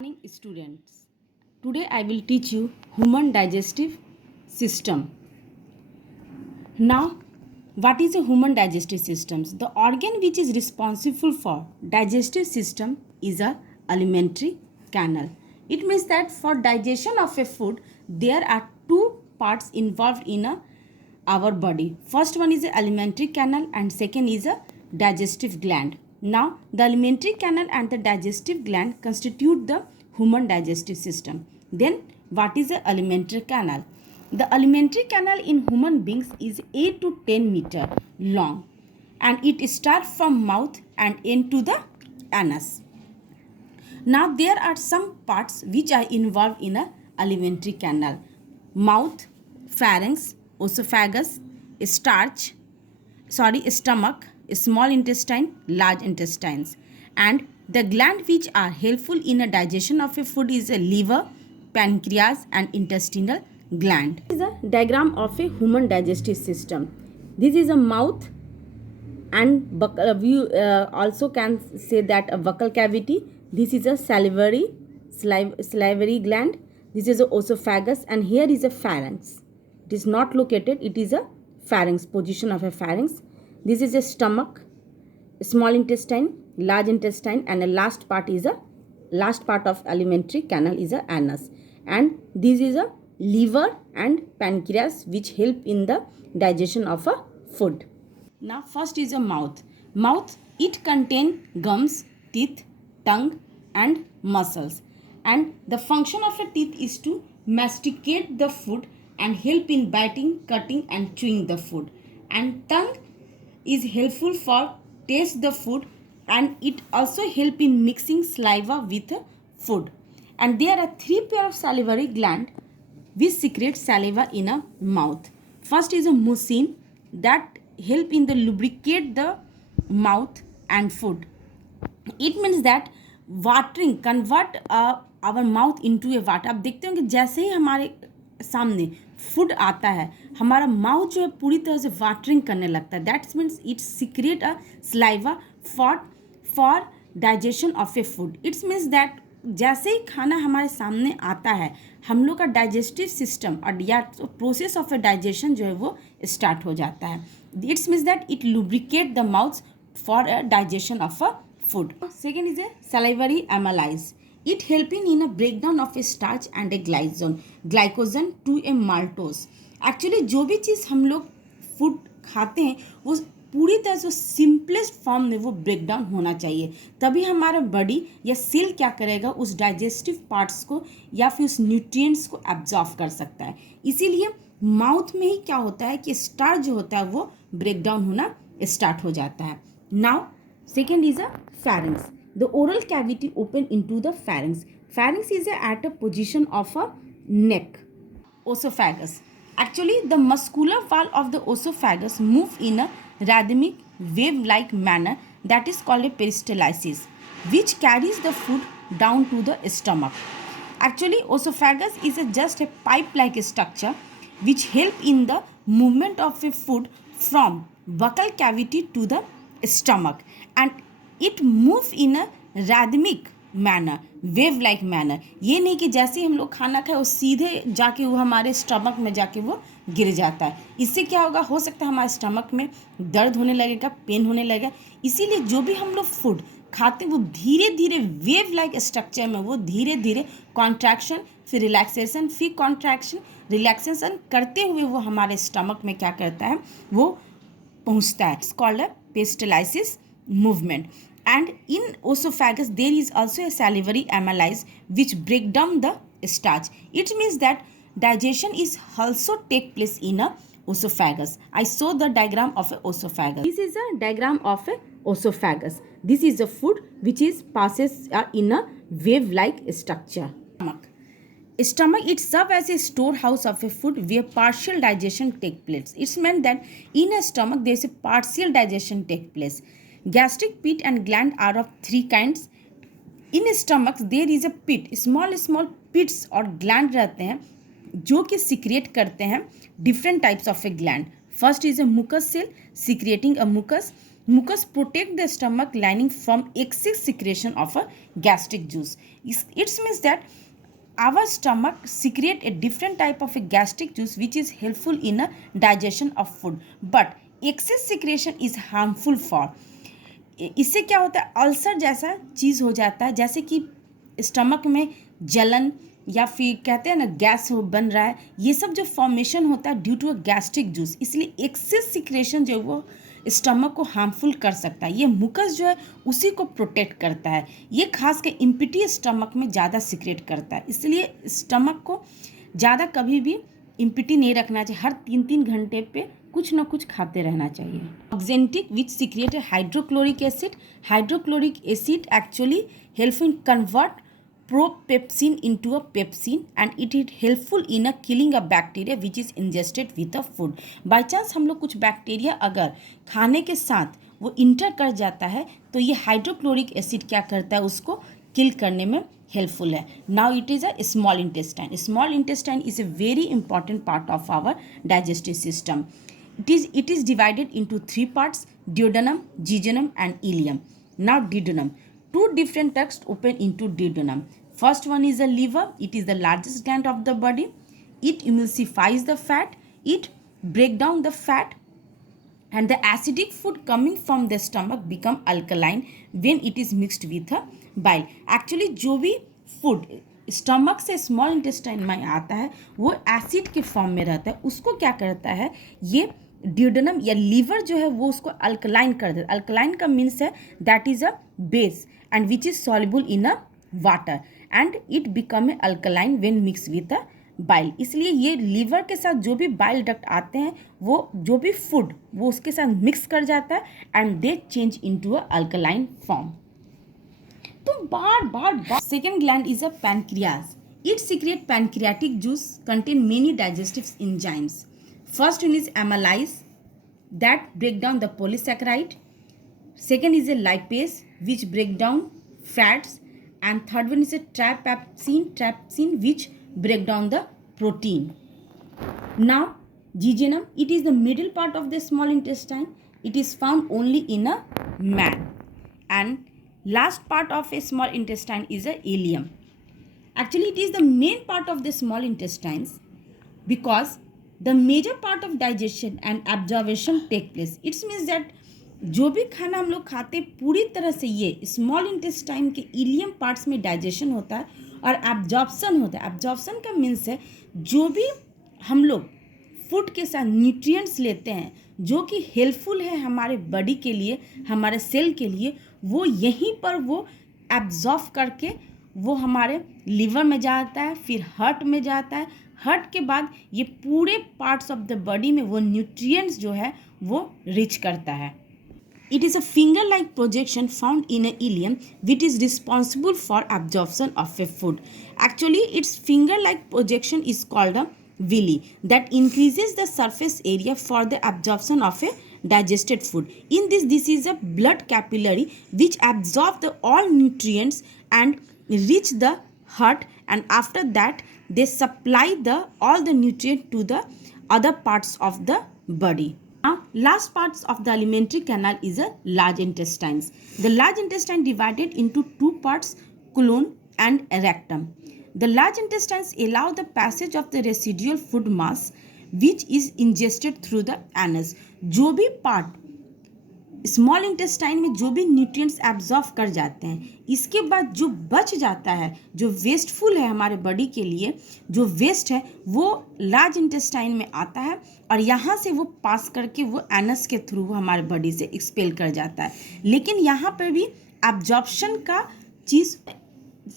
Morning students. Today I will teach you human digestive system. Now, what is a human digestive system? The organ which is responsible for digestive system is a alimentary canal. It means that for digestion of a food, there are two parts involved in our body. First one is the alimentary canal and second is a digestive gland. Now, the alimentary canal and the digestive gland constitute the human digestive system. Then, what is the alimentary canal? The alimentary canal in human beings is 8 to 10 meter long and it starts from mouth and end to the anus. Now there are some parts which are involved in a alimentary canal. Mouth, pharynx, esophagus, stomach, small intestine, large intestines. And the gland which are helpful in a digestion of a food is a liver, pancreas and intestinal gland. This is a diagram of a human digestive system. This is a mouth and we also can say that a buccal cavity. This is a salivary gland. This is a esophagus and here is a pharynx. It is not located, it is a pharynx, position of a pharynx. This is a stomach, small intestine, large intestine and the last part of alimentary canal is a anus. And this is a liver and pancreas which help in the digestion of a food. Now first is a mouth. Mouth, it contains gums, teeth, tongue and muscles. And the function of a teeth is to masticate the food and help in biting, cutting and chewing the food. And tongue is helpful for taste the food and it also help in mixing saliva with food. And there are three pair of salivary gland which secrete saliva in a mouth. First is a mucin that help in the lubricate the mouth and food. It means that watering convert our mouth into a water. आप देखते होंगे जैसे ही हमारे सामने food आता है हमारा mouth जो है पूरी तरह से वाटरिंग करने लगता है. That means it secret a saliva for digestion of A food. It's means that जैसे ही खाना हमारे सामने आता है हम लोग का डाइजेस्टिव सिस्टम और या प्रोसेस ऑफ ए डाइजेशन जो है वो स्टार्ट हो जाता है. It's means that it lubricate the mouth for a digestion of a food. Second is a salivary amylase. It helping in a breakdown of a starch and a glycogen to a maltose. Actually जो भी चीज़ हम लोग food खाते हैं वो पूरी तरह से सिंपलेस्ट फॉर्म में वो ब्रेकडाउन होना चाहिए तभी हमारा बॉडी या सेल क्या करेगा उस डाइजेस्टिव पार्ट्स को या फिर उस न्यूट्रिएंट्स को एब्जॉर्ब कर सकता है. इसीलिए माउथ में ही क्या होता है कि स्टार्च जो होता है वो ब्रेकडाउन होना स्टार्ट हो जाता है. Now second is a pharynx. The oral cavity open into the pharynx. Pharynx is at a position of a neck. Esophagus. Actually, the muscular wall of the esophagus move in a rhythmic wave-like manner that is called a peristalsis, which carries the food down to the stomach. Actually, esophagus is just a pipe-like structure which help in the movement of a food from buccal cavity to the stomach and it move in a rhythmic manner, wave like manner. ये नहीं कि जैसे हम लोग खाना खाए वो सीधे जाके वो हमारे स्टमक में जाके वो गिर जाता है. इससे क्या होगा हो सकता है हमारे स्टमक में दर्द होने लगेगा, पेन होने लगेगा. इसीलिए जो भी हम लोग फूड खाते हैं वो धीरे धीरे वेव लाइक स्ट्रक्चर में वो धीरे धीरे कॉन्ट्रैक्शन फिर रिलैक्सेशन फिर कॉन्ट्रैक्शन रिलैक्सेशन करते हुए वो हमारे स्टमक में क्या करता है वो पहुँचता है. It's called a peristalsis movement. And in esophagus there is also a salivary amylase which break down the starch. It means that digestion is also take place in a esophagus. I saw the diagram of a esophagus. This is a diagram of a esophagus. This is a food which is passes in a wave like structure. Stomach, it serves as a storehouse of a food where partial digestion take place. It's meant that in a stomach there is a partial digestion take place. Gastric pit and gland are of three kinds. In a stomach there is a pit, small pits और gland रहते हैं जो कि secrete करते हैं different types of a gland. First is a mucus cell secreting a mucus. Mucus protect the stomach lining from excess secretion of a gastric juice. It means that our stomach secrete a different type of a gastric juice which is helpful in a digestion of food, but excess secretion is harmful for. इससे क्या होता है, ulcer जैसा चीज़ हो जाता है, जैसे कि स्टमक में जलन या फिर कहते हैं ना गैस बन रहा है, ये सब जो फॉर्मेशन होता है due to a gastric juice, इसलिए एक्सेस सिक्रेशन जो है वो स्टमक को हार्मफुल कर सकता है। ये मुकस जो है उसी को प्रोटेक्ट करता है, ये खास कर इम्पिटी स्टमक में ज़्यादा सिक्रेट करता है, इसलिए स्टमक को ज़्यादा कभी भी इम्पिटी नहीं रखना चाहिए, हर 3-3 घंटे पे कुछ ना कुछ खाते रहना चाहिए। Oxyntic which secret hydrochloric acid, hydrochloric acid actually help in convert propepsin into a pepsin and it is helpful in a killing a bacteria which is ingested with a food. By chance हम लोग कुछ bacteria अगर खाने के साथ वो inter कर जाता है तो ये हाइड्रोक्लोरिक एसिड क्या करता है, उसको किल करने में हेल्पफुल है। Now it is a small intestine. Small intestine is a very important part of our digestive system. It is divided into 3 parts: duodenum, jejunum and ileum. Now duodenum. 2 different tracts open into duodenum. First one is the liver. It is the largest gland of the body. It emulsifies the fat. It breaks down the fat. And the acidic food coming from the stomach become alkaline when it is mixed with a bile. Actually जो भी food stomach से small intestine में आता है वो acid के form में रहता है, उसको क्या करता है, ये ड्यूडेनम या लीवर जो है वो उसको अल्कलाइन कर देता है। अल्कलाइन का मीन्स है that is a base and which is soluble in a water and it become a alkaline when mix with a bile. इसलिए ये लीवर के साथ जो भी बाइल डक्ट आते हैं वो जो भी फूड वो उसके साथ मिक्स कर जाता है and they change into a alkaline form. तो बार second gland is a pancreas. It secrete pancreatic juice contain many digestive enzymes. First one is amylase that break down the polysaccharide. Second is a lipase which break down fats, and third one is a trypsin which break down the protein. Now jejunum, it is the middle part of the small intestine. It is found only in a man. And last part of a small intestine is a ileum. Actually it is the main part of the small intestines because the major part of digestion and absorption take place. It means that जो भी खाना हम लोग खाते पूरी तरह से ये स्मॉल इंटेस्टाइन के इलियम पार्ट्स में डाइजेशन होता है और एब्जॉर्प्शन होता है। एब्जॉर्प्शन का मीन्स है जो भी हम लोग फूड के साथ न्यूट्रिएंट्स लेते हैं जो कि हेल्पफुल है हमारे बॉडी के लिए, हमारे सेल के लिए, वो यहीं पर वो एब्जॉर्ब करके वो हमारे लीवर में जाता है, फिर हार्ट में जाता है, हार्ट के बाद ये पूरे पार्ट्स ऑफ द बॉडी में वो न्यूट्रिएंट्स जो है वो रिच करता है। It is a finger-like projection found in a ileum which is responsible for absorption of a food. Actually, its finger-like projection is called a villi that increases the surface area for the absorption of a digested food. In this is a blood capillary which absorb the all nutrients and reach the heart, and after that they supply all the nutrient to the other parts of the body. Now, last parts of the alimentary canal is a large intestines. The large intestine divided into 2 parts, colon and rectum. The large intestines allow the passage of the residual food mass which is ingested through the anus. जो भी part small intestine में जो भी nutrients absorb कर जाते हैं, इसके बाद जो बच जाता है, जो वेस्टफुल है हमारे बॉडी के लिए, जो वेस्ट है वो लार्ज इंटेस्टाइन में आता है और यहाँ से वो पास करके वो एनस के थ्रू हमारे बॉडी से एक्सपेल कर जाता है। लेकिन यहाँ पर भी एब्जॉर्प्शन का चीज़,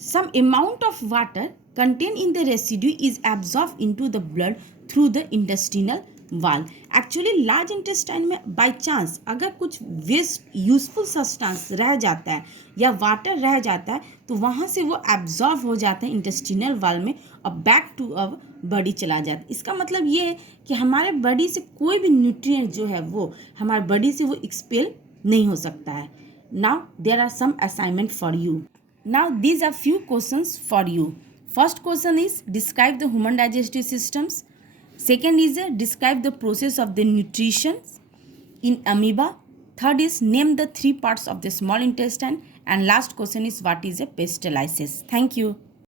some amount of water contain in the residue is absorb into the blood through the intestinal wall. Actually large intestine में बाय चांस अगर कुछ वेस्ट यूजफुल सब्सटेंस रह जाता है या वाटर रह जाता है तो वहाँ से वो एब्जॉर्ब हो जाते हैं इंटेस्टिनल वाल में और बैक टू अवर बॉडी चला जाता है। इसका मतलब ये है कि हमारे बॉडी से कोई भी न्यूट्रिएंट जो है वो हमारे बॉडी से वो एक्सपेल नहीं हो सकता है। Now there are some assignment for you. Now these are few questions for you. First question is describe the human digestive systems. Second is describe the process of the nutrition in amoeba. Third is name the three parts of the small intestine. And last question is what is a peristalsis. Thank you.